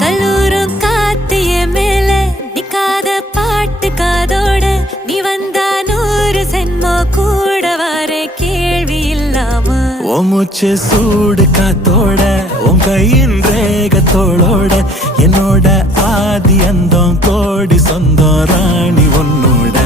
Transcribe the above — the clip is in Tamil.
கல்லூரும் காத்திய மேல நிக்காத பாட்டு காதோட நீ வந்தா 100 சென்மோ கூட வர கேள்வி இல்லாம உன் மூச்சு சூடு காத்தோட உன் கையின் ரேகத்தோளோட என்னோட ஆதி அந்தம் கோடி சொந்தம் ராணி உன்னோட